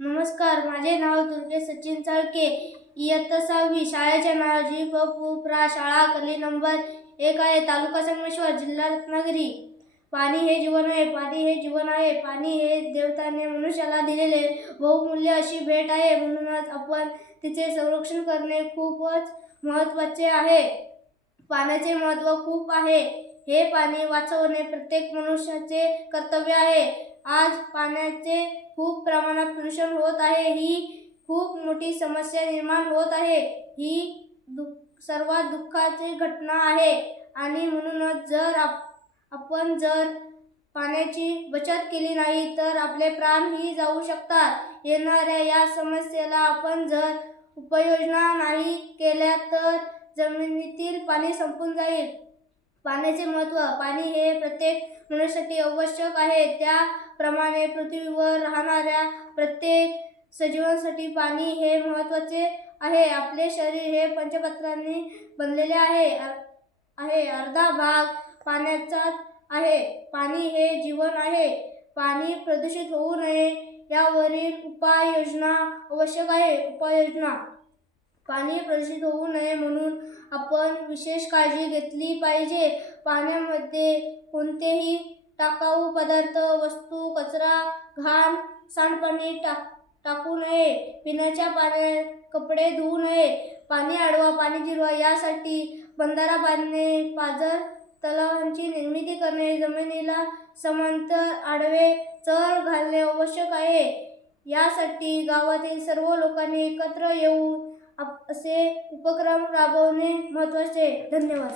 नमस्कार माझे नाव दुर्गे सचिन चाळके. इयत्ता सहावी शाळेचे नाव जी प पु प्रा शाळा कली नंबर एक आहे तालुका संगमेश्वर जिल्हा रत्नागिरी. पाणी हे जीवन आहे पाणी हे जीवन आहे पाणी हे देवताने मनुष्याला दिलेले बहुमूल्य अशी भेट आहे. म्हणूनच आपण तिचे संरक्षण करणे खूपच महत्त्वाचे आहे. पाण्याचे महत्त्व खूप आहे. हे पाणी वाचवणे प्रत्येक मनुष्याचे कर्तव्य आहे. आज पाण्याचे खूप प्रमाणात प्रदूषण होत आहे. ही खूप मोठी समस्या निर्माण होत आहे. ही दु सर्वात दुःखाची घटना आहे. आणि म्हणूनच जर आप आपण जर पाण्याची बचत केली नाही तर आपले प्राणही जाऊ शकतात. येणाऱ्या या समस्येला आपण जर उपाययोजना नाही केल्या तर जमिनीतील पाणी संपून जाईल. पाण्याचे महत्त्व. पाणी हे प्रत्येक मनुष्यासाठी आवश्यक आहे. त्याप्रमाणे पृथ्वीवर राहणाऱ्या प्रत्येक सजीवांसाठी पाणी हे महत्त्वाचे आहे. आपले शरीर हे पंचपत्रांनी बनलेले आहे. आहे. अर्धा भाग पाण्याचाच आहे. पाणी हे जीवन आहे. पाणी प्रदूषित होऊ नये. यावरील उपाययोजना आवश्यक आहे. उपाययोजना पाणी प्रदूषित होऊ नये म्हणून आपण विशेष काळजी घेतली पाहिजे. पाण्यामध्ये कोणतेही टाकाऊ पदार्थ वस्तू कचरा घाण सांडपाणी टाक टाकू नये. पिण्याच्या पाण्यात कपडे धुवू नये. पाणी अडवा पाणी जिरवा यासाठी बंधारा बांधणे पाझर तलावांची निर्मिती करणे जमिनीला समांतर आडवे चर घालणे आवश्यक आहे. यासाठी गावातील सर्व लोकांनी एकत्र येऊन असे उपक्रम राबवणे महत्त्वाचे आहे. धन्यवाद